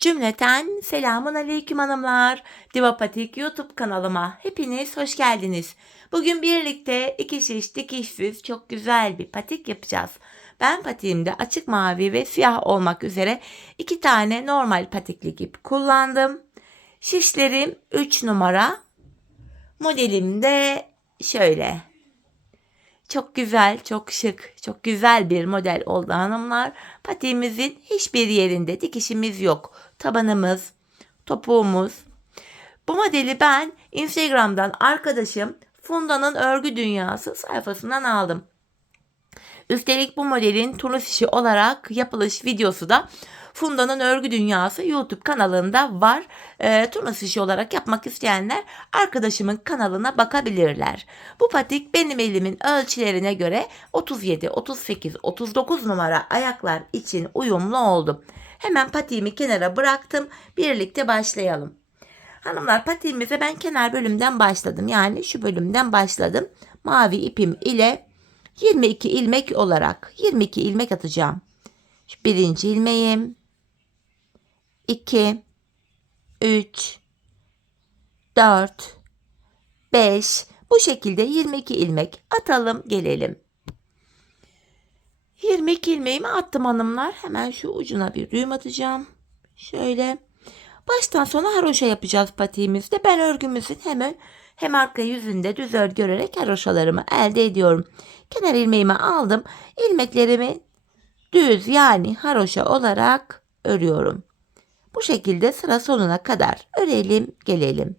Cümleten selamun aleyküm hanımlar. Divapatik YouTube kanalıma hepiniz hoş geldiniz. Bugün birlikte iki şiş dikişsiz çok güzel bir patik yapacağız. Ben patiğimde açık mavi ve siyah olmak üzere iki tane normal patiklik ip kullandım. Şişlerim 3 numara. Modelim de şöyle. Çok güzel, çok şık, çok güzel bir model oldu hanımlar. Patiğimizin hiçbir yerinde dikişimiz yok. Tabanımız, topuğumuz. Bu modeli ben Instagram'dan arkadaşım Funda'nın Örgü Dünyası sayfasından aldım. Üstelik bu modelin turnus işi olarak yapılış videosu da Funda'nın Örgü Dünyası YouTube kanalında var. Turnus işi olarak yapmak isteyenler arkadaşımın kanalına bakabilirler. Bu patik benim elimin ölçülerine göre 37, 38, 39 numara ayaklar için uyumlu oldu. Hemen patiğimi kenara bıraktım. Birlikte başlayalım. Hanımlar, patiğimize ben kenar bölümden başladım. Yani şu bölümden başladım. Mavi ipim ile 22 ilmek olarak 22 ilmek atacağım. Şu birinci ilmeğim, 2, 3, 4, 5. Bu şekilde 22 ilmek atalım gelelim. 22 ilmeğimi attım hanımlar. Hemen şu ucuna bir düğüm atacağım. Şöyle. Baştan sona haroşa yapacağız patiğimizde. Ben örgümüzün hem arka yüzünde düz örgü örerek haroşalarımı elde ediyorum. Kenar ilmeğimi aldım. İlmeklerimi düz yani haroşa olarak örüyorum. Bu şekilde sıra sonuna kadar örelim gelelim.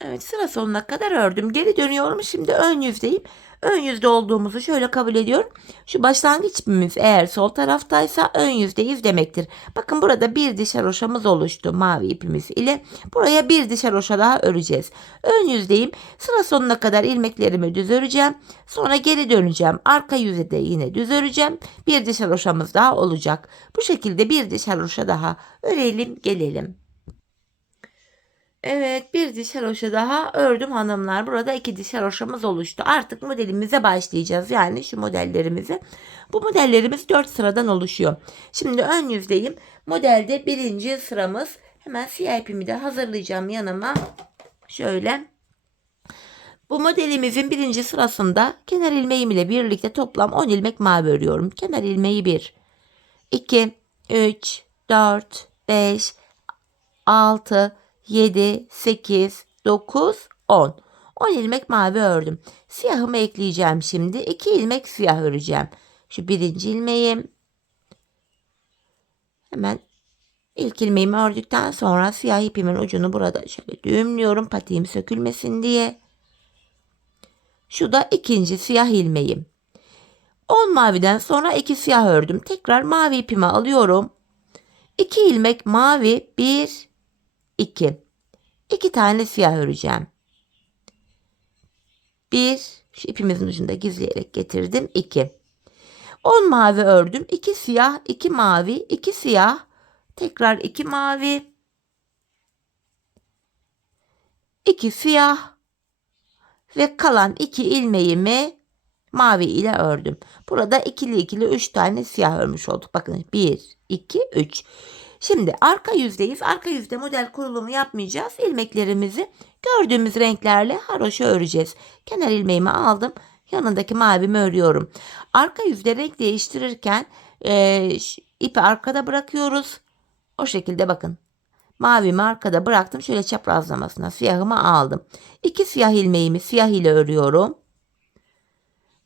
Evet, sıra sonuna kadar ördüm. Geri dönüyorum. Şimdi ön yüzdeyim. Ön yüzde olduğumuzu şöyle kabul ediyorum. Şu başlangıç ipimiz eğer sol taraftaysa ön yüzdeyiz demektir. Bakın burada bir diş haroşamız oluştu mavi ipimiz ile. Buraya bir diş haroşa daha öreceğiz. Ön yüzdeyim. Sıra sonuna kadar ilmeklerimi düz öreceğim. Sonra geri döneceğim. Arka yüzde yine düz öreceğim. Bir diş haroşamız daha olacak. Bu şekilde bir diş haroşa daha örelim gelelim. Evet, bir diş haroşa daha ördüm hanımlar. Burada iki diş haroşamız oluştu. Artık modelimize başlayacağız. Yani şu modellerimizi. Bu modellerimiz 4 sıradan oluşuyor. Şimdi ön yüzdeyim. Modelde birinci sıramız. Hemen siyah ipimi de hazırlayacağım yanıma. Şöyle. Bu modelimizin birinci sırasında kenar ilmeğim ile birlikte toplam 10 ilmek mavi örüyorum. Kenar ilmeği 1, 2, 3, 4, 5, 6, 7, 8, 9, 10. 10 ilmek mavi ördüm. Siyahımı ekleyeceğim şimdi. 2 ilmek siyah öreceğim. Şu birinci ilmeğim. Hemen ilk ilmeğimi ördükten sonra siyah ipimin ucunu burada şöyle düğümlüyorum. Patiğim sökülmesin diye. Şu da ikinci siyah ilmeğim. 10 maviden sonra 2 siyah ördüm. Tekrar mavi ipimi alıyorum. 2 ilmek mavi, 1, 2. 2 tane siyah öreceğim. 1, şu ipimizin ucunda gizleyerek getirdim. 2. 10 mavi ördüm. 2 siyah, 2 mavi, 2 siyah. Tekrar 2 mavi. 2 siyah. Ve kalan 2 ilmeğimi mavi ile ördüm. Burada ikili ikili 3 tane siyah örmüş olduk. Bakın 1, 2, 3. Şimdi arka yüzdeyiz. Arka yüzde model kurulumu yapmayacağız. İlmeklerimizi gördüğümüz renklerle haroşa öreceğiz. Kenar ilmeğimi aldım. Yanındaki mavimi örüyorum. Arka yüzde renk değiştirirken ipi arkada bırakıyoruz. O şekilde bakın. Mavimi arkada bıraktım. Şöyle çaprazlamasına siyahımı aldım. 2 siyah ilmeğimi siyah ile örüyorum.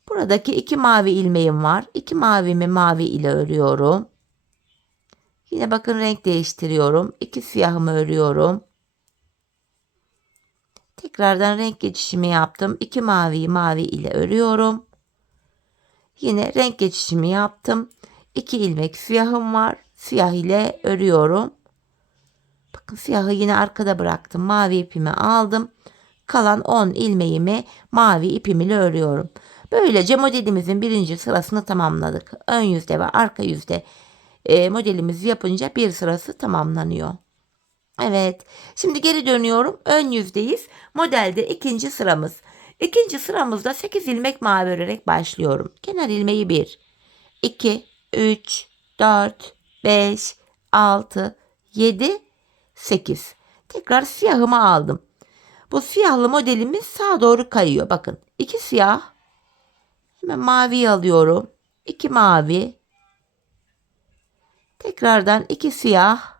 Buradaki 2 mavi ilmeğim var. 2 mavimi mavi ile örüyorum. Yine bakın renk değiştiriyorum. 2 siyahımı örüyorum. Tekrardan renk geçişimi yaptım. 2 maviyi mavi ile örüyorum. Yine renk geçişimi yaptım. 2 ilmek siyahım var. Siyah ile örüyorum. Bakın siyahı yine arkada bıraktım. Mavi ipimi aldım. Kalan 10 ilmeğimi mavi ipim ile örüyorum. Böylece modelimizin birinci sırasını tamamladık. Ön yüzde ve arka yüzde modelimizi yapınca bir sırası tamamlanıyor. Evet. Şimdi geri dönüyorum. Ön yüzdeyiz. Modelde ikinci sıramız. İkinci sıramızda 8 ilmek mavi örerek başlıyorum. Kenar ilmeği 1, 2, 3, 4, 5, 6, 7, 8. Tekrar siyahımı aldım. Bu siyahlı modelimiz sağa doğru kayıyor. Bakın 2 siyah. Hemen maviyi alıyorum. 2 mavi. Tekrardan 2 siyah.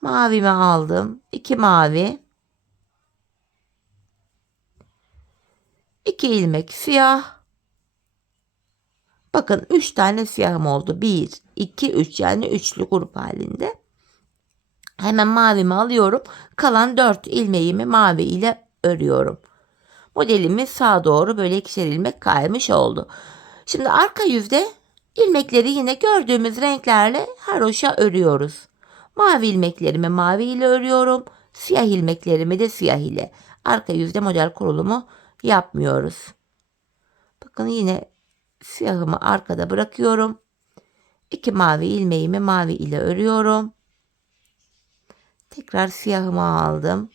Mavimi aldım. 2 mavi. 2 ilmek siyah. Bakın 3 tane siyahım oldu. 1, 2, 3 yani üçlü grup halinde. Hemen mavimi alıyorum. Kalan 4 ilmeğimi mavi ile örüyorum. Modelimiz sağa doğru böyle ikişer ilmek kaymış oldu. Şimdi arka yüzde ilmekleri yine gördüğümüz renklerle haroşa örüyoruz. Mavi ilmeklerimi mavi ile örüyorum. Siyah ilmeklerimi de siyah ile. Arka yüzde model kurulumu yapmıyoruz. Bakın yine siyahımı arkada bırakıyorum. 2 mavi ilmeğimi mavi ile örüyorum. Tekrar siyahımı aldım.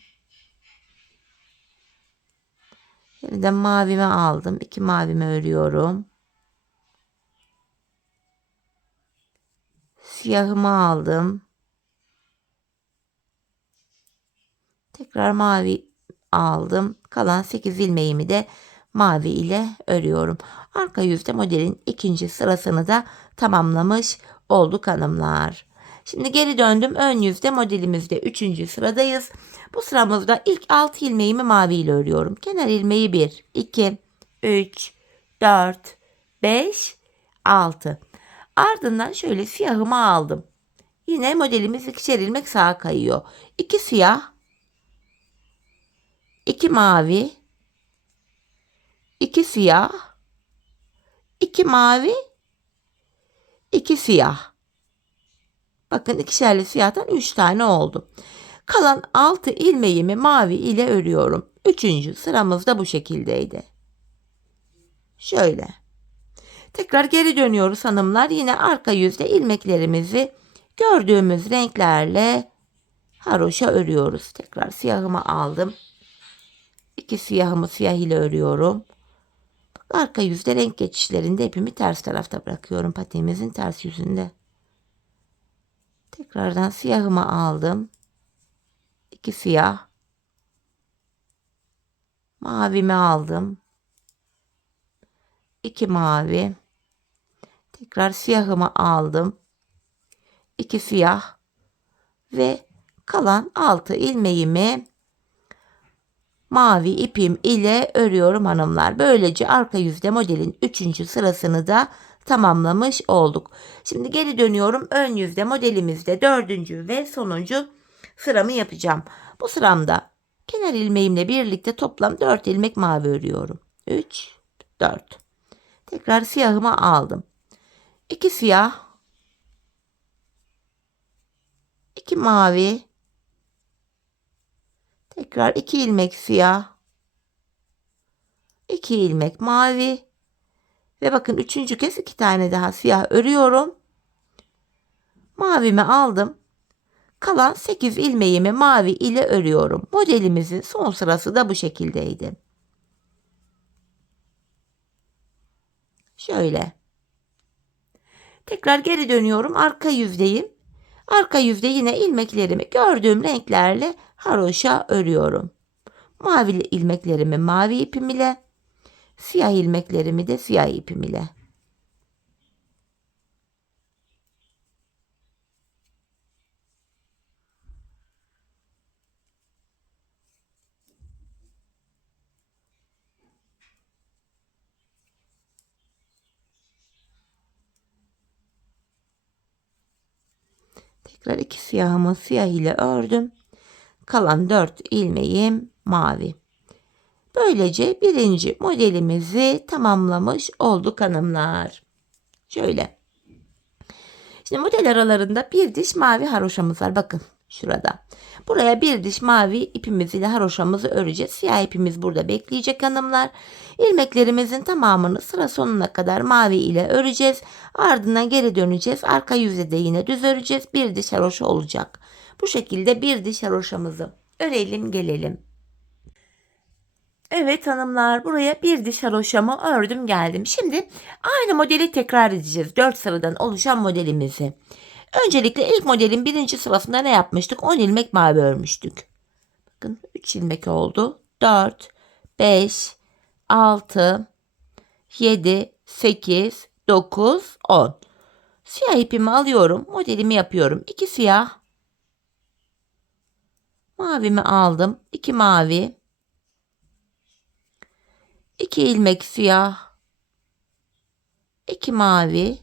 Yeniden mavimi aldım. 2 mavimi örüyorum. Siyahımı aldım. Tekrar mavi aldım. Kalan 8 ilmeğimi de mavi ile örüyorum. Arka yüzde modelin ikinci sırasını da tamamlamış olduk hanımlar. Şimdi geri döndüm. Ön yüzde modelimizde 3. sıradayız. Bu sıramızda ilk 6 ilmeğimi mavi ile örüyorum. Kenar ilmeği 1, 2, 3, 4, 5, 6. Ardından şöyle siyahımı aldım. Yine modelimiz ikişer ilmek sağa kayıyor. 2 siyah, 2 mavi, 2 siyah, 2 mavi, 2 siyah. Bakın ikişerli siyahtan 3 tane oldu. Kalan 6 ilmeğimi mavi ile örüyorum. 3. sıramız da bu şekildeydi. Şöyle. Tekrar geri dönüyoruz hanımlar. Yine arka yüzde ilmeklerimizi gördüğümüz renklerle haroşa örüyoruz. Tekrar siyahımı aldım. 2 siyahımı siyah ile örüyorum. Arka yüzde renk geçişlerinde ipimi ters tarafta bırakıyorum. Patiğimizin ters yüzünde. Tekrardan siyahımı aldım. 2 siyah. Mavimi aldım. 2 mavi. Tekrar siyahımı aldım. 2 siyah. Ve kalan 6 ilmeğimi mavi ipim ile örüyorum hanımlar. Böylece arka yüzde modelin 3. sırasını da tamamlamış olduk. Şimdi geri dönüyorum. Ön yüzde modelimizde 4. ve sonuncu sıramı yapacağım. Bu sıramda kenar ilmeğimle birlikte toplam 4 ilmek mavi örüyorum. 3, 4. Tekrar siyahımı aldım. 2 siyah, 2 mavi, tekrar 2 ilmek siyah, 2 ilmek mavi ve bakın 3. kez 2 tane daha siyah örüyorum. Mavimi aldım. Kalan 8 ilmeğimi mavi ile örüyorum. Modelimizin son sırası da bu şekildeydi. Şöyle. Tekrar geri dönüyorum. Arka yüzdeyim. Arka yüzde yine ilmeklerimi gördüğüm renklerle haroşa örüyorum. Mavi ilmeklerimi mavi ipim ile, siyah ilmeklerimi de siyah ipim ile. Tekrar 2 siyahımı siyah ile ördüm. Kalan 4 ilmeğim mavi. Böylece birinci modelimizi tamamlamış olduk hanımlar. Şöyle. Şimdi model aralarında bir diş mavi haroşamız var. Bakın şurada. Buraya bir diş mavi ipimiz ile haroşamızı öreceğiz. Siyah ipimiz burada bekleyecek hanımlar. İlmeklerimizin tamamını sıra sonuna kadar mavi ile öreceğiz. Ardından geri döneceğiz. Arka yüzde de yine düz öreceğiz. Bir diş haroşa olacak. Bu şekilde bir diş haroşamızı örelim gelelim. Evet hanımlar, buraya bir diş haroşamı ördüm geldim. Şimdi aynı modeli tekrar edeceğiz. 4 sıradan oluşan modelimizi. Öncelikle ilk modelin birinci sırasında ne yapmıştık? 10 ilmek mavi örmüştük. Bakın 3 ilmek oldu. 4, 5, 6, 7, 8, 9, 10. Siyah ipimi alıyorum. Modelimi yapıyorum. 2 siyah. Mavimi aldım. 2 mavi. 2 ilmek siyah. 2 mavi.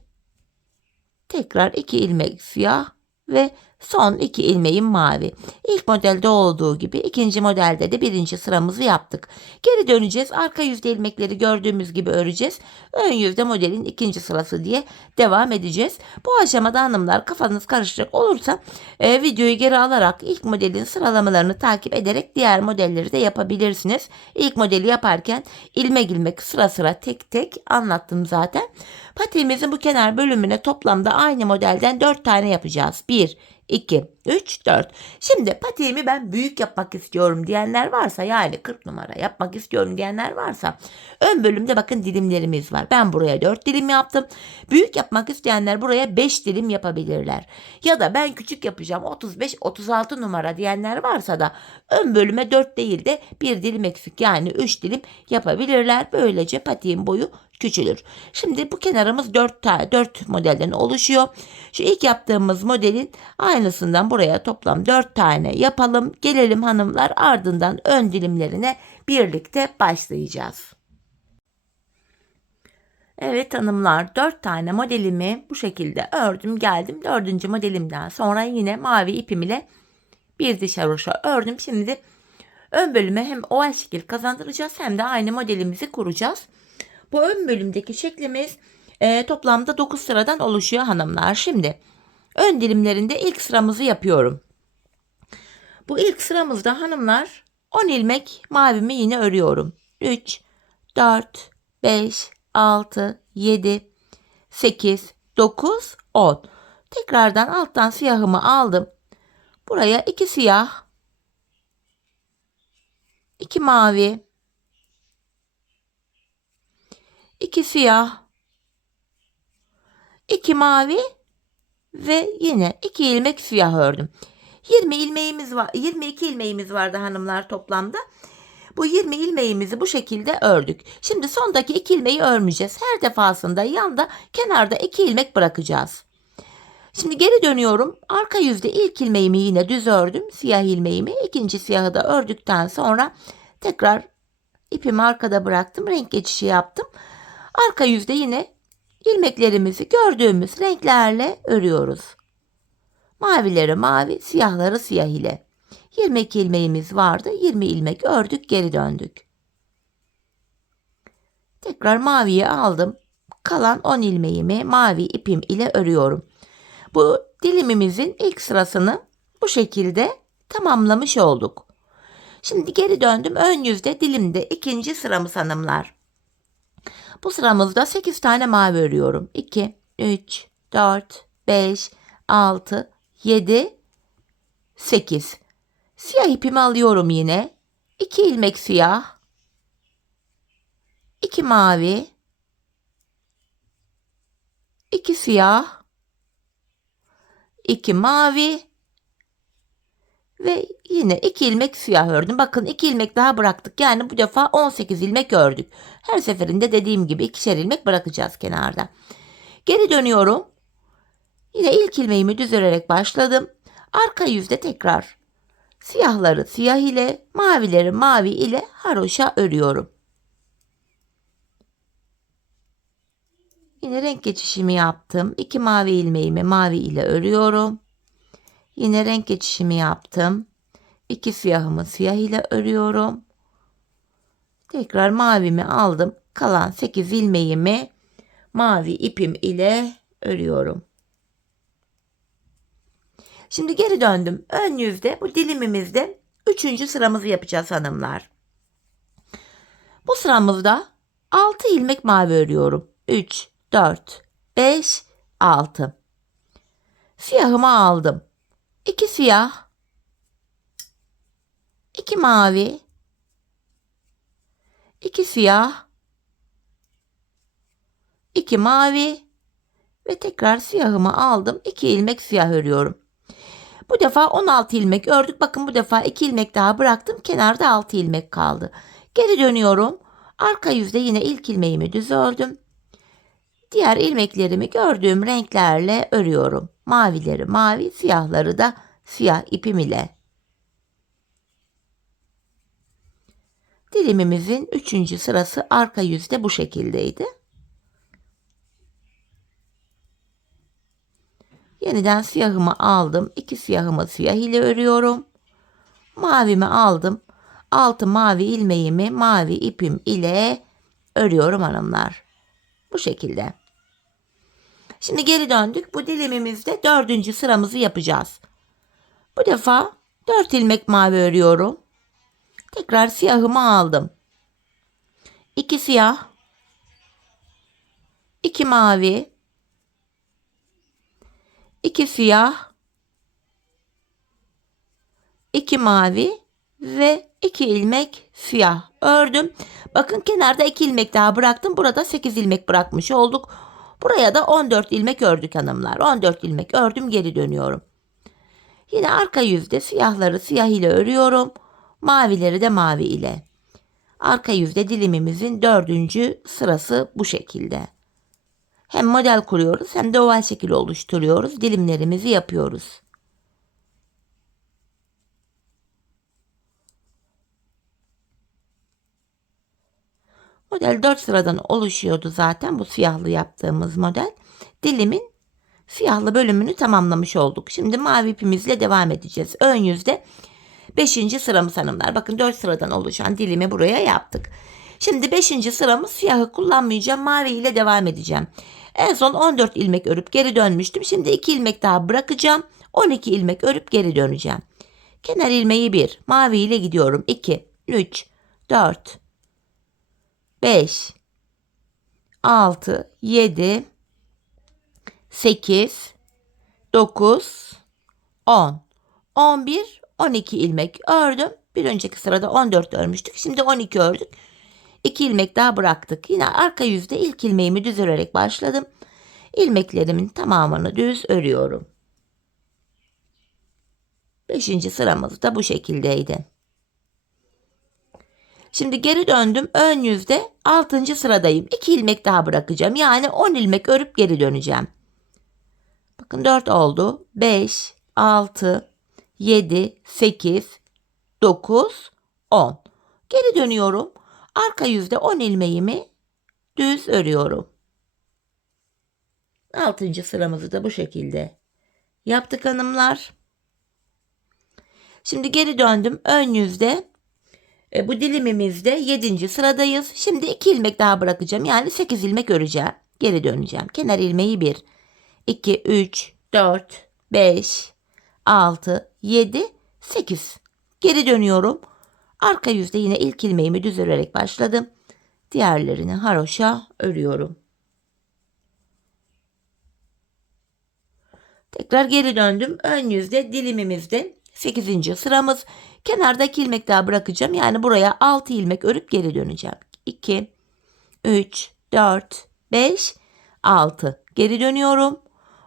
Tekrar 2 ilmek siyah ve son 2 ilmeğim mavi. İlk modelde olduğu gibi ikinci modelde de birinci sıramızı yaptık. Geri döneceğiz. Arka yüzde ilmekleri gördüğümüz gibi öreceğiz. Ön yüzde modelin ikinci sırası diye devam edeceğiz. Bu aşamada hanımlar kafanız karışacak olursa videoyu geri alarak ilk modelin sıralamalarını takip ederek diğer modelleri de yapabilirsiniz. İlk modeli yaparken ilmek ilmek sıra sıra tek tek anlattım zaten. Patiğimizin bu kenar bölümüne toplamda aynı modelden 4 tane yapacağız. 1, 2, 3, 4. Şimdi patiğimi ben büyük yapmak istiyorum diyenler varsa, yani 40 numara yapmak istiyorum diyenler varsa, ön bölümde bakın dilimlerimiz var. Ben buraya 4 dilim yaptım. Büyük yapmak isteyenler buraya 5 dilim yapabilirler. Ya da ben küçük yapacağım 35-36 numara diyenler varsa da ön bölüme 4 değil de bir dilim eksik, yani 3 dilim yapabilirler. Böylece patiğin boyu küçülür. Şimdi bu kenarımız 4 modelden oluşuyor. Şu ilk yaptığımız modelin aynısından buraya toplam 4 tane yapalım. Gelelim hanımlar, ardından ön dilimlerine birlikte başlayacağız. Evet hanımlar, 4 tane modelimi bu şekilde ördüm geldim. 4. modelimden sonra yine mavi ipim ile bir diş haroşa ördüm. Şimdi ön bölüme hem oval şekil kazandıracağız hem de aynı modelimizi kuracağız. Bu ön bölümdeki şeklimiz toplamda 9 sıradan oluşuyor hanımlar. Şimdi ön dilimlerinde ilk sıramızı yapıyorum. Bu ilk sıramızda hanımlar 10 ilmek mavimi yine örüyorum. 3, 4, 5, 6, 7, 8, 9, 10. Tekrardan alttan siyahımı aldım. Buraya 2 siyah, 2 mavi, 2 siyah, 2 mavi ve yine 2 ilmek siyah ördüm. 20 ilmeğimiz var. 22 ilmeğimiz vardı hanımlar toplamda. Bu 20 ilmeğimizi bu şekilde ördük. Şimdi sondaki 2 ilmeği örmeyeceğiz. Her defasında yanda kenarda 2 ilmek bırakacağız. Şimdi geri dönüyorum. Arka yüzde ilk ilmeğimi yine düz ördüm. Siyah ilmeğimi. İkinci siyahı da ördükten sonra tekrar ipimi arkada bıraktım. Renk geçişi yaptım. Arka yüzde yine ilmeklerimizi gördüğümüz renklerle örüyoruz. Mavileri mavi, siyahları siyah ile. 22 ilmeğimiz vardı. 20 ilmek ördük, geri döndük. Tekrar maviyi aldım. Kalan 10 ilmeğimi mavi ipim ile örüyorum. Bu dilimimizin ilk sırasını bu şekilde tamamlamış olduk. Şimdi geri döndüm. Ön yüzde dilimde ikinci sıramız hanımlar. Bu sıramızda 8 tane mavi örüyorum. 2, 3, 4, 5, 6, 7, 8. Siyah ipimi alıyorum yine. 2 ilmek siyah, 2 mavi, 2 siyah, 2 mavi ve yine 2 ilmek siyah ördüm. Bakın 2 ilmek daha bıraktık. Yani bu defa 18 ilmek ördük. Her seferinde dediğim gibi 2'şer ilmek bırakacağız kenarda. Geri dönüyorum. Yine ilk ilmeğimi düz örerek başladım. Arka yüzde tekrar siyahları siyah ile, mavileri mavi ile haroşa örüyorum. Yine renk geçişimi yaptım. 2 mavi ilmeğimi mavi ile örüyorum. Yine renk geçişimi yaptım. 2 siyahımı siyah ile örüyorum. Tekrar mavimi aldım. Kalan 8 ilmeğimi mavi ipim ile örüyorum. Şimdi geri döndüm. Ön yüzde bu dilimimizde 3. sıramızı yapacağız hanımlar. Bu sıramızda 6 ilmek mavi örüyorum. 3, 4, 5, 6. Siyahımı aldım. 2 siyah, 2 mavi, 2 siyah, 2 mavi ve tekrar siyahımı aldım. 2 ilmek siyah örüyorum. Bu defa 16 ilmek ördük. Bakın bu defa 2 ilmek daha bıraktım. Kenarda 6 ilmek kaldı. Geri dönüyorum. Arka yüzde yine ilk ilmeğimi düz ördüm. Diğer ilmeklerimi gördüğüm renklerle örüyorum. Mavileri mavi, siyahları da siyah ipim ile. Dilimimizin 3. sırası arka yüzde bu şekildeydi. Yeniden siyahımı aldım. 2 siyahımı siyah ile örüyorum. Mavimi aldım. 6 mavi ilmeğimi mavi ipim ile örüyorum hanımlar. Bu şekilde. Şimdi geri döndük. Bu dilimimizde 4. sıramızı yapacağız. Bu defa 4 ilmek mavi örüyorum. Tekrar siyahımı aldım. 2 siyah, 2 mavi, 2 siyah, 2 mavi ve 2 ilmek siyah ördüm. Bakın kenarda 2 ilmek daha bıraktım. Burada 8 ilmek bırakmış olduk. Buraya da 14 ilmek ördük hanımlar. 14 ilmek ördüm, geri dönüyorum. Yine arka yüzde siyahları siyah ile örüyorum. Mavileri de mavi ile. Arka yüzde dilimimizin 4. sırası bu şekilde. Hem model kuruyoruz hem de oval şekil oluşturuyoruz. Dilimlerimizi yapıyoruz. Model 4 sıradan oluşuyordu zaten bu siyahlı yaptığımız model. Dilimin siyahlı bölümünü tamamlamış olduk. Şimdi mavi ipimizle devam edeceğiz. Ön yüzde 5. sıramız hanımlar. Bakın 4 sıradan oluşan dilimi buraya yaptık. Şimdi 5. sıramız, siyahı kullanmayacağım. Mavi ile devam edeceğim. En son 14 ilmek örüp geri dönmüştüm. Şimdi 2 ilmek daha bırakacağım. 12 ilmek örüp geri döneceğim. Kenar ilmeği 1. Mavi ile gidiyorum. 2, 3, 4, 5, 6, 7, 8, 9, 10, 11, 12 ilmek ördüm. Bir önceki sırada 14 örmüştük. Şimdi 12 ördük. 2 ilmek daha bıraktık. Yine arka yüzde ilk ilmeğimi düz örerek başladım. İlmeklerimin tamamını düz örüyorum. 5. sıramız da bu şekildeydi. Şimdi geri döndüm. Ön yüzde 6. sıradayım. 2 ilmek daha bırakacağım. Yani 10 ilmek örüp geri döneceğim. Bakın 4 oldu. 5, 6, 7, 8, 9, 10. Geri dönüyorum. Arka yüzde 10 ilmeğimi düz örüyorum. 6. sıramızı da bu şekilde yaptık hanımlar. Şimdi geri döndüm. Ön yüzde bu dilimimizde 7. sıradayız. Şimdi 2 ilmek daha bırakacağım. Yani 8 ilmek öreceğim. Geri döneceğim. Kenar ilmeği 1, 2, 3, 4, 5, 6, 7, 8. Geri dönüyorum. Arka yüzde yine ilk ilmeğimi düz örerek başladım. Diğerlerini haroşa örüyorum. Tekrar geri döndüm. Ön yüzde dilimimizde 8. sıramız. Kenardaki ilmek daha bırakacağım. Yani buraya 6 ilmek örüp geri döneceğim. 2, 3, 4, 5, 6. Geri dönüyorum.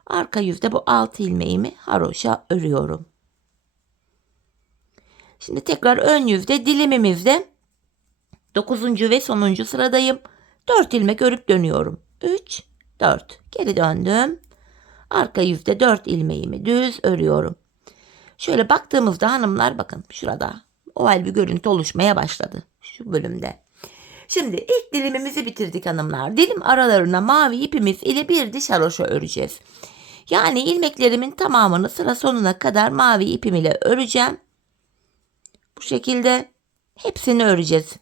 Arka yüzde bu 6 ilmeğimi haroşa örüyorum. Şimdi tekrar ön yüzde dilimimizde 9. ve sonuncu sıradayım. 4 ilmek örüp dönüyorum. 3, 4. Geri döndüm. Arka yüzde 4 ilmeğimi düz örüyorum. Şöyle baktığımızda hanımlar bakın şurada oval bir görüntü oluşmaya başladı şu bölümde. Şimdi ilk dilimimizi bitirdik hanımlar. Dilim aralarına mavi ipimiz ile bir diş haroşa öreceğiz. Yani ilmeklerimin tamamını sıra sonuna kadar mavi ipim ile öreceğim. Bu şekilde hepsini öreceğiz.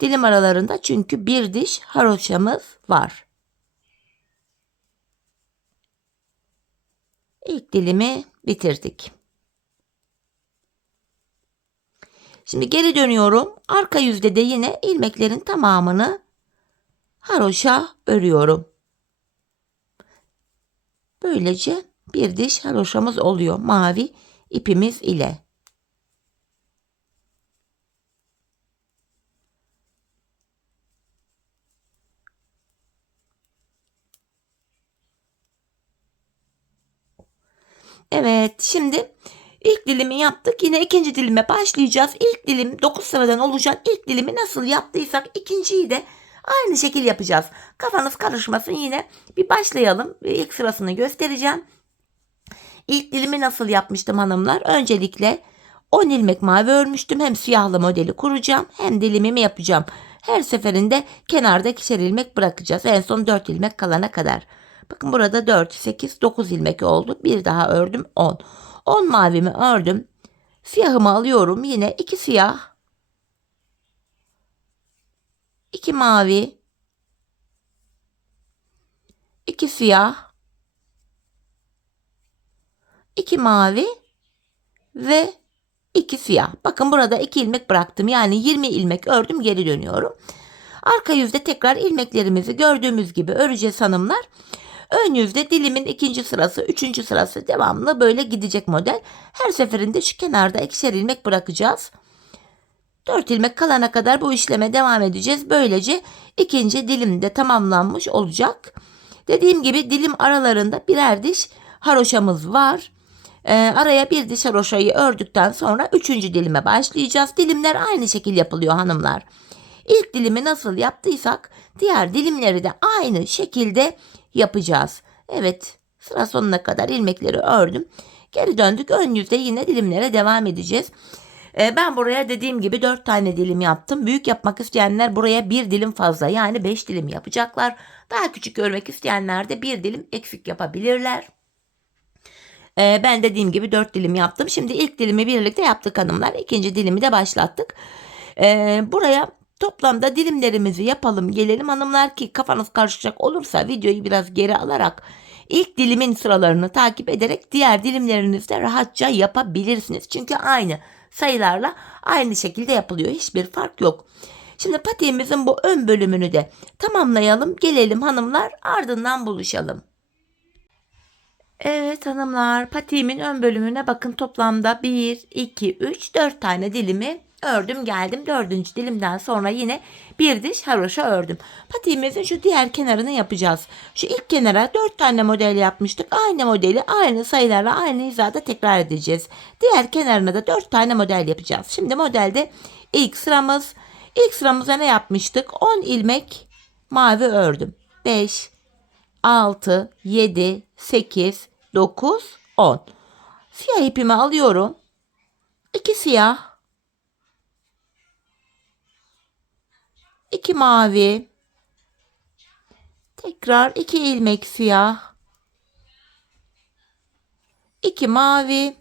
Dilim aralarında çünkü bir diş haroşamız var. İlk dilimi bitirdik. Şimdi geri dönüyorum. Arka yüzde de yine ilmeklerin tamamını haroşa örüyorum. Böylece bir diş haroşamız oluyor mavi ipimiz ile. Evet, şimdi ilk dilimi yaptık. Yine ikinci dilime başlayacağız. İlk dilim 9 sıradan olacak. İlk dilimi nasıl yaptıysak ikinciyi de aynı şekil yapacağız. Kafanız karışmasın, yine bir başlayalım. İlk sırasını göstereceğim. İlk dilimi nasıl yapmıştım hanımlar? Öncelikle 10 ilmek mavi örmüştüm. Hem siyahlı modeli kuracağım hem dilimimi yapacağım. Her seferinde kenarda 2'şer ilmek bırakacağız. En son 4 ilmek kalana kadar. Bakın burada 4, 8, 9 ilmek oldu. Bir daha ördüm 10. 10 mavimi ördüm. Siyahımı alıyorum. Yine 2 siyah, 2 mavi, 2 siyah, 2 mavi ve 2 siyah. Bakın burada 2 ilmek bıraktım. Yani 20 ilmek ördüm, geri dönüyorum. Arka yüzde tekrar ilmeklerimizi gördüğümüz gibi öreceğiz hanımlar. Ön yüzde dilimin ikinci sırası, üçüncü sırası devamlı böyle gidecek model. Her seferinde şu kenarda 2'şer ilmek bırakacağız. 4 ilmek kalana kadar bu işleme devam edeceğiz. Böylece ikinci dilim de tamamlanmış olacak. Dediğim gibi dilim aralarında birer diş haroşamız var. Araya bir diş haroşayı ördükten sonra üçüncü dilime başlayacağız. Dilimler aynı şekil yapılıyor hanımlar. İlk dilimi nasıl yaptıysak diğer dilimleri de aynı şekilde yapacağız. Evet, sıra sonuna kadar ilmekleri ördüm. Geri döndük, ön yüzde yine dilimlere devam edeceğiz. Ben buraya dediğim gibi 4 tane dilim yaptım. Büyük yapmak isteyenler buraya bir dilim fazla, yani 5 dilim yapacaklar. Daha küçük örmek isteyenler de bir dilim eksik yapabilirler. Ben dediğim gibi 4 dilim yaptım. Şimdi ilk dilimi birlikte yaptık hanımlar. İkinci dilimi de başlattık. Buraya toplamda dilimlerimizi yapalım gelelim hanımlar, ki kafanız karışacak olursa videoyu biraz geri alarak ilk dilimin sıralarını takip ederek diğer dilimlerinizi de rahatça yapabilirsiniz. Çünkü aynı sayılarla aynı şekilde yapılıyor. Hiçbir fark yok. Şimdi patiğimizin bu ön bölümünü de tamamlayalım gelelim hanımlar, ardından buluşalım. Evet hanımlar, patiğimin ön bölümüne bakın, toplamda 1, 2, 3, 4 tane dilimi ördüm geldim. 4. dilimden sonra yine bir diş haroşa ördüm. Patiğimizin şu diğer kenarını yapacağız. Şu ilk kenara 4 tane model yapmıştık. Aynı modeli aynı sayılarla aynı hizada tekrar edeceğiz. Diğer kenarına da 4 tane model yapacağız. Şimdi modelde ilk sıramıza ne yapmıştık? 10 ilmek mavi ördüm. 5, 6, 7, 8, 9, 10. Siyah ipimi alıyorum. 2 siyah, 2 mavi, tekrar 2 ilmek siyah, 2 mavi,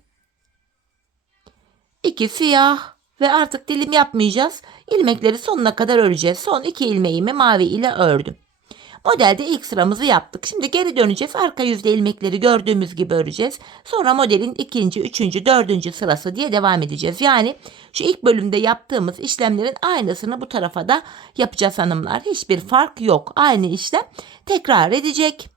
2 siyah ve artık dilim yapmayacağız. İlmekleri sonuna kadar öreceğiz. Son 2 ilmeğimi mavi ile ördüm. Modelde ilk sıramızı yaptık. Şimdi geri döneceğiz. Arka yüzde ilmekleri gördüğümüz gibi öreceğiz. Sonra modelin ikinci, üçüncü, dördüncü sırası diye devam edeceğiz. Yani şu ilk bölümde yaptığımız işlemlerin aynısını bu tarafa da yapacağız hanımlar. Hiçbir fark yok. Aynı işlem tekrar edecek.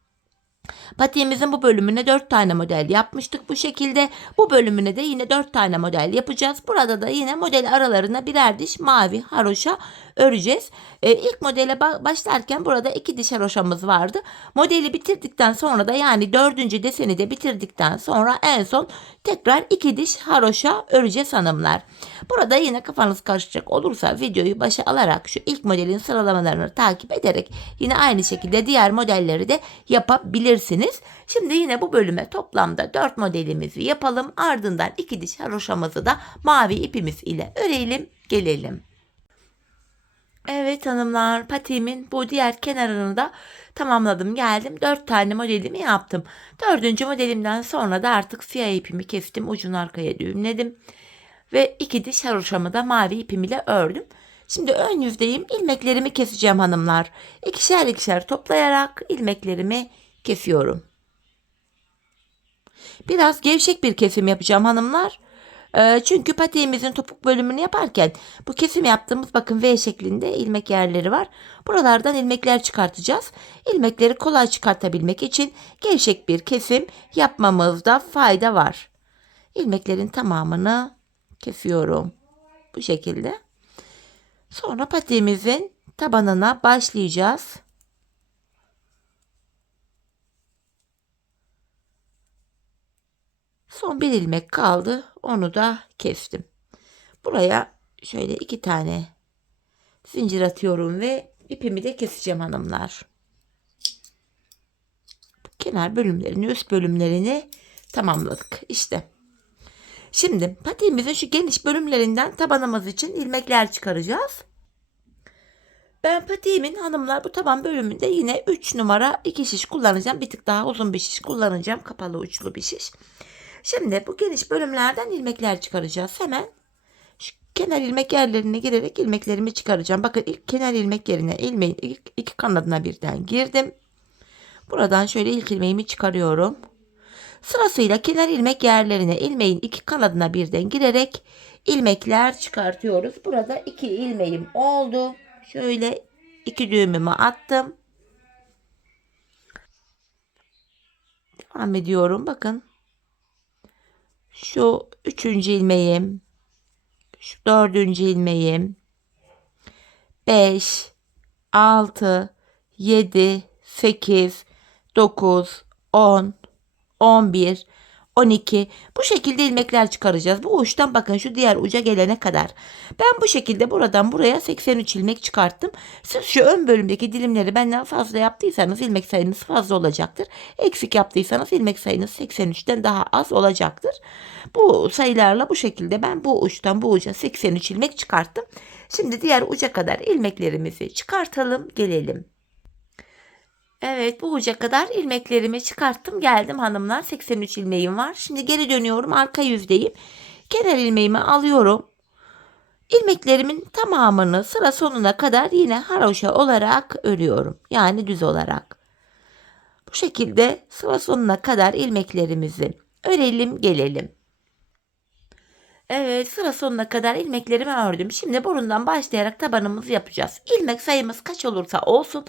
Patiğimizin bu bölümüne 4 tane model yapmıştık bu şekilde. Bu bölümüne de yine 4 tane model yapacağız. Burada da yine model aralarına birer diş mavi haroşa öreceğiz. İlk modele başlarken burada 2 diş haroşamız vardı. Modeli bitirdikten sonra da, yani 4. deseni de bitirdikten sonra en son tekrar 2 diş haroşa öreceğiz hanımlar. Burada yine kafanız karışacak olursa videoyu başa alarak şu ilk modelin sıralamalarını takip ederek yine aynı şekilde diğer modelleri de yapabilirsiniz. Şimdi yine bu bölüme toplamda 4 modelimizi yapalım. Ardından 2 diş haroşamızı da mavi ipimiz ile örelim gelelim. Evet hanımlar, patiğimin bu diğer kenarını da tamamladım geldim. 4 tane modelimi yaptım. 4. modelimden sonra da artık siyah ipimi kestim. Ucunu arkaya düğümledim. Ve 2 diş haroşamı da mavi ipim ile ördüm. Şimdi ön yüzdeyim. İlmeklerimi keseceğim hanımlar. İkişer ikişer toplayarak ilmeklerimi kesiyorum. Biraz gevşek bir kesim yapacağım hanımlar. Çünkü patiğimizin topuk bölümünü yaparken bu kesim yaptığımız, bakın V şeklinde ilmek yerleri var. Buralardan ilmekler çıkartacağız. İlmekleri kolay çıkartabilmek için gevşek bir kesim yapmamızda fayda var. İlmeklerin tamamını kesiyorum. Bu şekilde. Sonra patiğimizin tabanına başlayacağız. Son bir ilmek kaldı. Onu da kestim. Buraya şöyle 2 tane zincir atıyorum ve ipimi de keseceğim hanımlar. Kenar bölümlerini, üst bölümlerini tamamladık. İşte. Şimdi patiğimizin şu geniş bölümlerinden tabanımız için ilmekler çıkaracağız. Ben patiğimin hanımlar bu taban bölümünde yine 3 numara 2 şiş kullanacağım. Bir tık daha uzun bir şiş kullanacağım. Kapalı uçlu bir şiş. Şimdi bu geniş bölümlerden ilmekler çıkaracağız. Hemen şu kenar ilmek yerlerine girerek ilmeklerimi çıkaracağım. Bakın ilk kenar ilmek yerine ilmeğin iki kanadına birden girdim. Buradan şöyle ilk ilmeğimi çıkarıyorum. Sırasıyla kenar ilmek yerlerine ilmeğin iki kanadına birden girerek ilmekler çıkartıyoruz. Burada 2 ilmeğim oldu. Şöyle 2 düğümümü attım. Devam ediyorum. Bakın. Şu 3. ilmeğim. Şu 4. ilmeğim. 5, 6, 7, 8, 9, 10, 11, 12. Bu şekilde ilmekler çıkaracağız. Bu uçtan bakın şu diğer uca gelene kadar. Ben bu şekilde buradan buraya 83 ilmek çıkarttım. Siz şu ön bölümdeki dilimleri benden fazla yaptıysanız ilmek sayınız fazla olacaktır. Eksik yaptıysanız ilmek sayınız 83'ten daha az olacaktır. Bu sayılarla bu şekilde ben bu uçtan bu uca 83 ilmek çıkarttım. Şimdi diğer uca kadar ilmeklerimizi çıkartalım, gelelim. Evet, bu uca kadar ilmeklerimi çıkarttım, geldim hanımlar. 83 ilmeğim var. Şimdi geri dönüyorum, arka yüzdeyim. Kenar ilmeğimi alıyorum. İlmeklerimin tamamını sıra sonuna kadar yine haroşa olarak örüyorum. Yani düz olarak. Bu şekilde sıra sonuna kadar ilmeklerimizi örelim, gelelim. Evet, sıra sonuna kadar ilmeklerimi ördüm. Şimdi burundan başlayarak tabanımızı yapacağız. İlmek sayımız kaç olursa olsun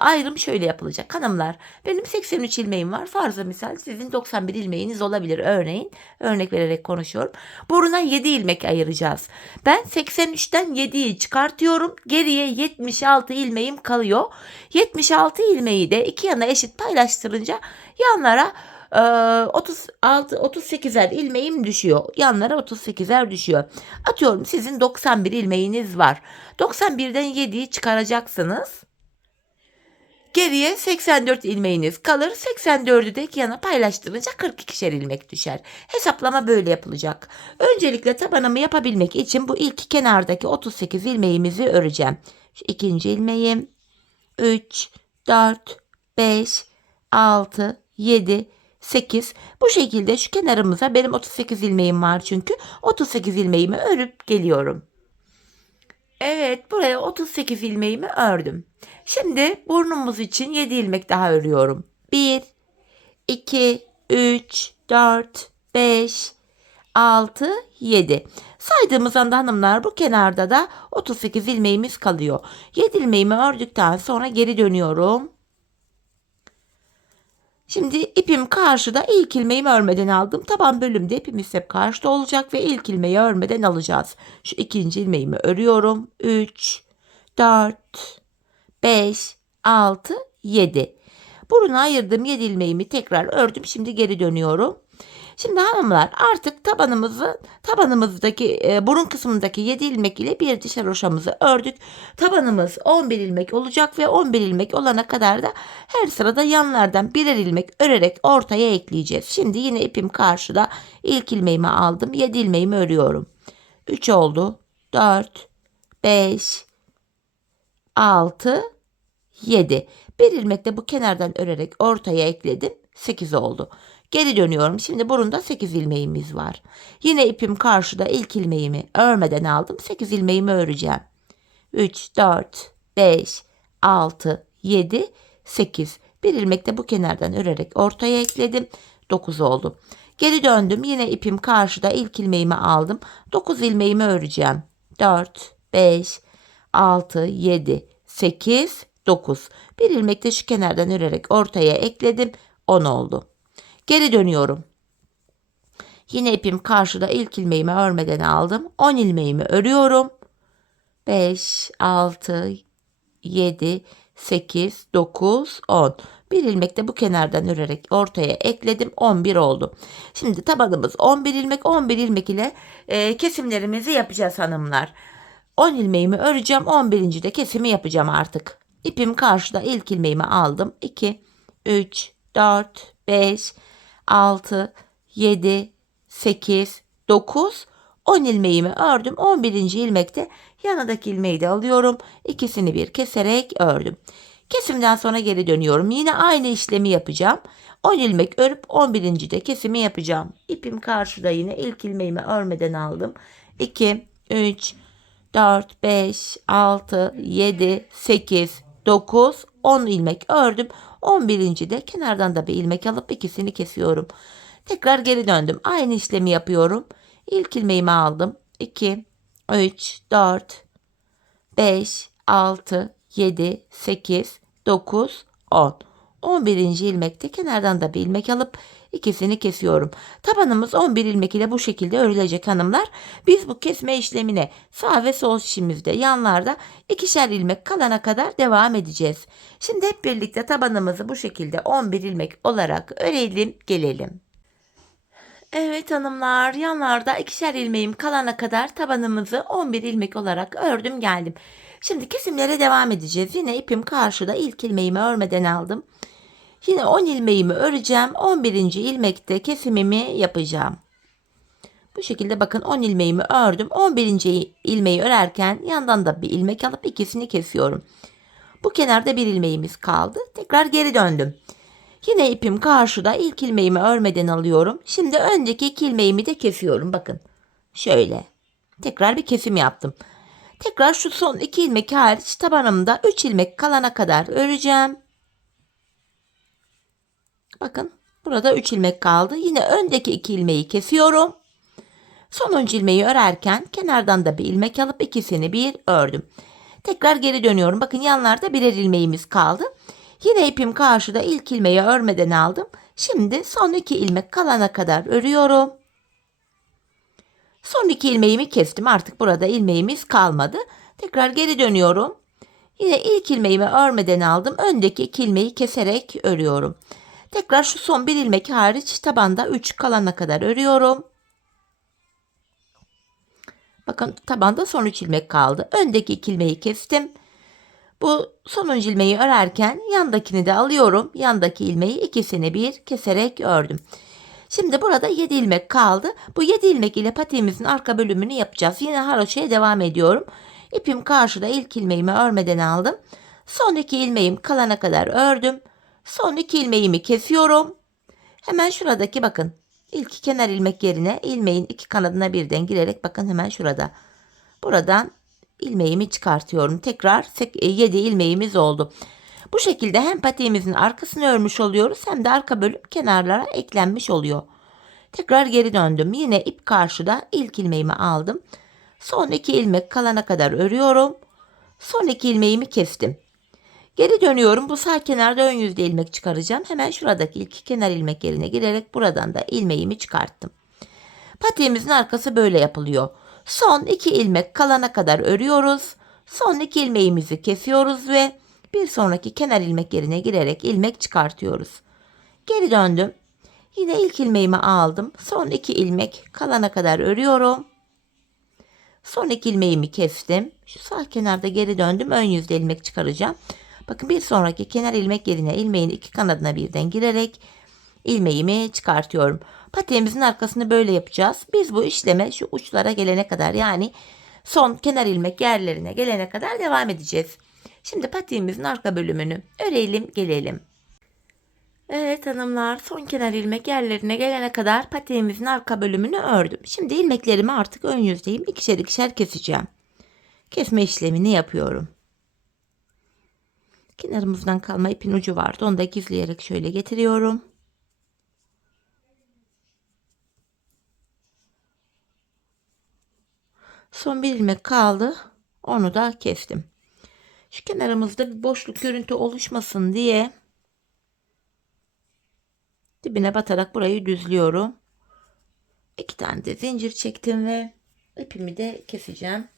ayrım şöyle yapılacak. Hanımlar, benim 83 ilmeğim var. Farzı misal sizin 91 ilmeğiniz olabilir örneğin. Örnek vererek konuşuyorum. Buruna 7 ilmek ayıracağız. Ben 83'ten 7'yi çıkartıyorum. Geriye 76 ilmeğim kalıyor. 76 ilmeği de iki yana eşit paylaştırınca yanlara 38'er ilmeğim düşüyor. Yanlara 38'er düşüyor. Atıyorum sizin 91 ilmeğiniz var. 91'den 7'yi çıkaracaksınız. Geriye 84 ilmeğiniz kalır. 84'ü de iki yana paylaştırınca 42'şer ilmek düşer. Hesaplama böyle yapılacak. Öncelikle tabanımı yapabilmek için bu ilk kenardaki 38 ilmeğimizi öreceğim. Şu ikinci ilmeğim 3, 4, 5, 6, 7, 8. Bu şekilde şu kenarımıza benim 38 ilmeğim var çünkü 38 ilmeğimi örüp geliyorum. Evet, buraya 38 ilmeğimi ördüm. Şimdi burnumuz için 7 ilmek daha örüyorum. 1, 2, 3, 4, 5, 6, 7. Saydığımız anda hanımlar bu kenarda da 38 ilmeğimiz kalıyor. 7 ilmeğimi ördükten sonra geri dönüyorum. Şimdi ipim karşıda, ilk ilmeğimi örmeden aldım. Taban bölümde ipimiz hep karşıda olacak ve ilk ilmeği örmeden alacağız. Şu ikinci ilmeğimi örüyorum. 3, 4, 5, 6, 7. Buruna ayırdığım 7 ilmeğimi tekrar ördüm. Şimdi geri dönüyorum. Şimdi hanımlar artık tabanımızdaki burun kısmındaki 7 ilmek ile bir diş haroşamızı ördük. Tabanımız 11 ilmek olacak ve 11 ilmek olana kadar da her sırada yanlardan birer ilmek örerek ortaya ekleyeceğiz. Şimdi yine ipim karşıda, ilk ilmeğimi aldım, 7 ilmeğimi örüyorum. 3 oldu, 4, 5, 6, 7. Bir ilmek de bu kenardan örerek ortaya ekledim. 8 oldu. Geri dönüyorum. Şimdi burunda 8 ilmeğimiz var. Yine ipim karşıda, ilk ilmeğimi örmeden aldım. 8 ilmeğimi öreceğim. 3, 4, 5, 6, 7, 8. Bir ilmek de bu kenardan örerek ortaya ekledim. 9 oldu. Geri döndüm. Yine ipim karşıda, ilk ilmeğimi aldım. 9 ilmeğimi öreceğim. 4, 5, 6, 7, 8, 9. Bir ilmek de şu kenardan örerek ortaya ekledim. 10 oldu. Geri dönüyorum. Yine ipim karşıda, ilk ilmeğimi örmeden aldım. 10 ilmeğimi örüyorum. 5, 6, 7, 8, 9, 10. Bir ilmek de bu kenardan örerek ortaya ekledim. 11 oldu. Şimdi tabanımız 11 ilmek. 11 ilmek ile kesimlerimizi yapacağız hanımlar. 10 ilmeğimi öreceğim. 11. de kesimi yapacağım artık. İpim karşıda, ilk ilmeğimi aldım. 2, 3, 4, 5, 6, 7, 8, 9, 10 ilmeğimi ördüm. 11. ilmekte yanındaki ilmeği de alıyorum. İkisini bir keserek ördüm. Kesimden sonra geri dönüyorum. Yine aynı işlemi yapacağım. 10 ilmek örüp 11. de kesimi yapacağım. İpim karşıda, yine ilk ilmeğimi örmeden aldım. 2, 3, 4, 5, 6, 7, 8, 9, 10 ilmek ördüm. 11. de kenardan da bir ilmek alıp ikisini kesiyorum. Tekrar geri döndüm. Aynı işlemi yapıyorum. İlk ilmeğimi aldım. 2, 3, 4, 5, 6, 7, 8, 9, 10. 11. ilmekte kenardan da bir ilmek alıp ikisini kesiyorum. Tabanımız 11 ilmek ile bu şekilde örülecek hanımlar. Biz bu kesme işlemine sağ ve sol şişimizde yanlarda ikişer ilmek kalana kadar devam edeceğiz. Şimdi hep birlikte tabanımızı bu şekilde 11 ilmek olarak örelim gelelim. Evet hanımlar, yanlarda ikişer ilmeğim kalana kadar tabanımızı 11 ilmek olarak ördüm geldim. Şimdi kesimlere devam edeceğiz. Yine ipim karşıda, ilk ilmeğimi örmeden aldım. Yine 10 ilmeğimi öreceğim. 11. ilmekte kesimimi yapacağım. Bu şekilde bakın 10 ilmeğimi ördüm. 11. ilmeği örerken yandan da bir ilmek alıp ikisini kesiyorum. Bu kenarda bir ilmeğimiz kaldı. Tekrar geri döndüm. Yine ipim karşıda, ilk ilmeğimi örmeden alıyorum. Şimdi önceki 2 ilmeğimi de kesiyorum. Bakın şöyle. Tekrar bir kesim yaptım. Tekrar şu son 2 ilmek hariç tabanımda 3 ilmek kalana kadar öreceğim. Bakın burada 3 ilmek kaldı. Yine öndeki 2 ilmeği kesiyorum. Sonuncu ilmeği örerken kenardan da bir ilmek alıp ikisini bir ördüm. Tekrar geri dönüyorum. Bakın yanlarda birer ilmeğimiz kaldı. Yine ipim karşıda, ilk ilmeği örmeden aldım. Şimdi son 2 ilmek kalana kadar örüyorum. Son 2 ilmeğimi kestim. Artık burada ilmeğimiz kalmadı. Tekrar geri dönüyorum. Yine ilk ilmeğimi örmeden aldım. Öndeki 2 ilmeği keserek örüyorum. Tekrar şu son 1 ilmek hariç tabanda 3 kalana kadar örüyorum. Bakın tabanda son 3 ilmek kaldı. Öndeki 2 ilmeği kestim. Bu sonuncu ilmeği örerken yandakini de alıyorum. Yandaki ilmeği ikisini bir keserek ördüm. Şimdi burada 7 ilmek kaldı. Bu 7 ilmek ile patiğimizin arka bölümünü yapacağız. Yine haroşaya devam ediyorum. İpim karşıda, ilk ilmeğimi örmeden aldım. Son 2 ilmeğim kalana kadar ördüm. Son 2 ilmeğimi kesiyorum. Hemen şuradaki bakın, ilk kenar ilmek yerine ilmeğin 2 kanadına birden girerek bakın hemen şurada. Buradan ilmeğimi çıkartıyorum. Tekrar 7 ilmeğimiz oldu. Bu şekilde hem patiğimizin arkasını örmüş oluyoruz hem de arka bölüm kenarlara eklenmiş oluyor. Tekrar geri döndüm. Yine ip karşıda, ilk ilmeğimi aldım. Son 2 ilmek kalana kadar örüyorum. Son 2 ilmeğimi kestim. Geri dönüyorum. Bu sağ kenarda ön yüzde ilmek çıkaracağım. Hemen şuradaki ilk kenar ilmek yerine girerek buradan da ilmeğimi çıkarttım. Patiğimizin arkası böyle yapılıyor. Son 2 ilmek kalana kadar örüyoruz. Son 2 ilmeğimizi kesiyoruz ve bir sonraki kenar ilmek yerine girerek ilmek çıkartıyoruz. Geri döndüm. Yine ilk ilmeğimi aldım. Son 2 ilmek kalana kadar örüyorum. Son 2 ilmeğimi kestim. Şu sağ kenarda geri döndüm. Ön yüzde ilmek çıkaracağım. Bakın bir sonraki kenar ilmek yerine ilmeğin 2 kanadına birden girerek ilmeğimi çıkartıyorum. Patiğimizin arkasını böyle yapacağız. Biz bu işleme şu uçlara gelene kadar, yani son kenar ilmek yerlerine gelene kadar devam edeceğiz. Şimdi patiğimizin arka bölümünü örelim gelelim. Evet hanımlar, son kenar ilmek yerlerine gelene kadar patiğimizin arka bölümünü ördüm. Şimdi ilmeklerimi artık ön yüzdeyim. İkişer ikişer keseceğim. Kesme işlemini yapıyorum. Kenarımızdan kalma ipin ucu vardı. Onu da gizleyerek şöyle getiriyorum. Son bir ilmek kaldı. Onu da kestim. Şu kenarımızda bir boşluk görüntü oluşmasın diye dibine batarak burayı düzlüyorum. 2 tane de zincir çektim ve ipimi de keseceğim.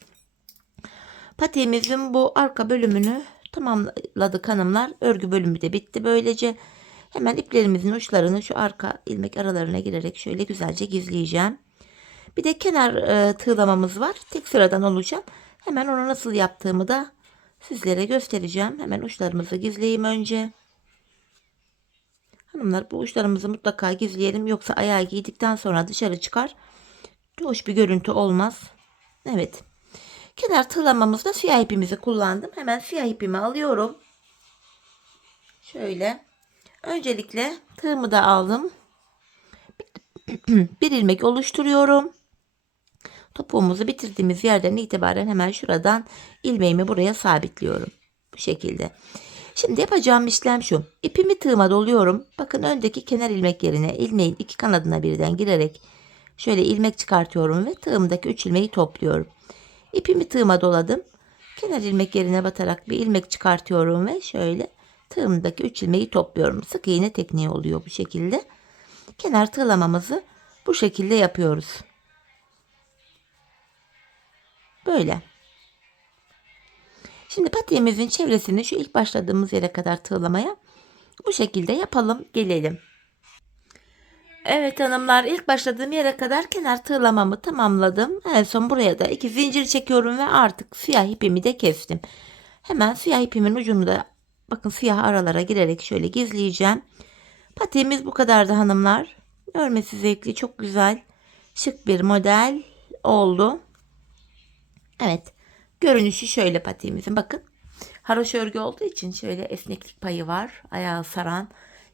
Patiğimizin bu arka bölümünü tamamladık hanımlar. Örgü bölümü de bitti böylece. Hemen iplerimizin uçlarını şu arka ilmek aralarına girerek şöyle güzelce gizleyeceğim. Bir de kenar tığlamamız var. Tek sıradan olacak. Hemen onu nasıl yaptığımı da sizlere göstereceğim. Hemen uçlarımızı gizleyeyim önce. Hanımlar, bu uçlarımızı mutlaka gizleyelim. Yoksa ayağı giydikten sonra dışarı çıkar. Hoş bir görüntü olmaz. Evet. Kenar tığlamamızda siyah ipimizi kullandım. Hemen siyah ipimi alıyorum. Şöyle. Öncelikle tığımı da aldım. Bir ilmek oluşturuyorum. Topuğumuzu bitirdiğimiz yerden itibaren hemen şuradan ilmeğimi buraya sabitliyorum. Bu şekilde. Şimdi yapacağım işlem şu. İpimi tığıma doluyorum. Bakın, öndeki kenar ilmek yerine ilmeğin iki kanadına birden girerek şöyle ilmek çıkartıyorum ve tığımdaki 3 ilmeği topluyorum. İpimi tığıma doladım. Kenar ilmek yerine batarak bir ilmek çıkartıyorum ve şöyle tığımdaki 3 ilmeği topluyorum. Sık iğne tekniği oluyor bu şekilde. Kenar tığlamamızı bu şekilde yapıyoruz. Böyle. Şimdi patiğimizin çevresini şu ilk başladığımız yere kadar tığlamaya bu şekilde yapalım, gelelim. Evet hanımlar, ilk başladığım yere kadar kenar tığlamamı tamamladım. En son buraya da 2 zincir çekiyorum ve artık siyah ipimi de kestim. Hemen siyah ipimin ucunu da bakın siyah aralara girerek şöyle gizleyeceğim. Patiğimiz bu kadardı hanımlar. Örmesi zevkli, çok güzel, şık bir model oldu. Evet, görünüşü şöyle patiğimizin, bakın. Haroşa örgü olduğu için şöyle esneklik payı var. Ayağı saran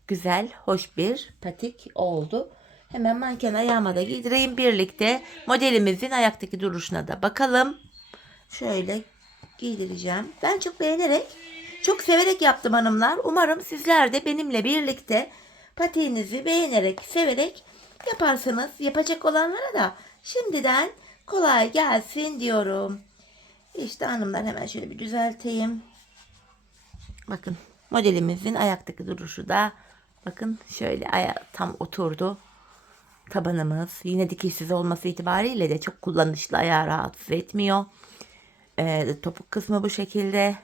güzel, hoş bir patik oldu. Hemen manken ayağıma da giydireyim. Birlikte modelimizin ayaktaki duruşuna da bakalım. Şöyle giydireceğim. Ben çok beğenerek, çok severek yaptım hanımlar. Umarım sizler de benimle birlikte patiğinizi beğenerek, severek yaparsınız. Yapacak olanlara da şimdiden kolay gelsin diyorum. İşte hanımlar, hemen şöyle bir düzelteyim. Bakın, modelimizin ayaktaki duruşu da bakın şöyle tam oturdu. Tabanımız yine dikişsiz olması itibariyle de çok kullanışlı, ayağı rahatsız etmiyor. Topuk kısmı bu şekilde.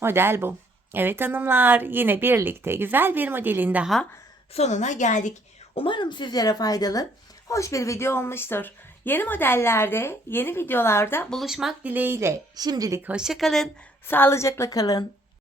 Model bu. Evet hanımlar, yine birlikte güzel bir modelin daha sonuna geldik. Umarım sizlere faydalı, hoş bir video olmuştur. Yeni modellerde, yeni videolarda buluşmak dileğiyle. Şimdilik hoşça kalın, sağlıcakla kalın.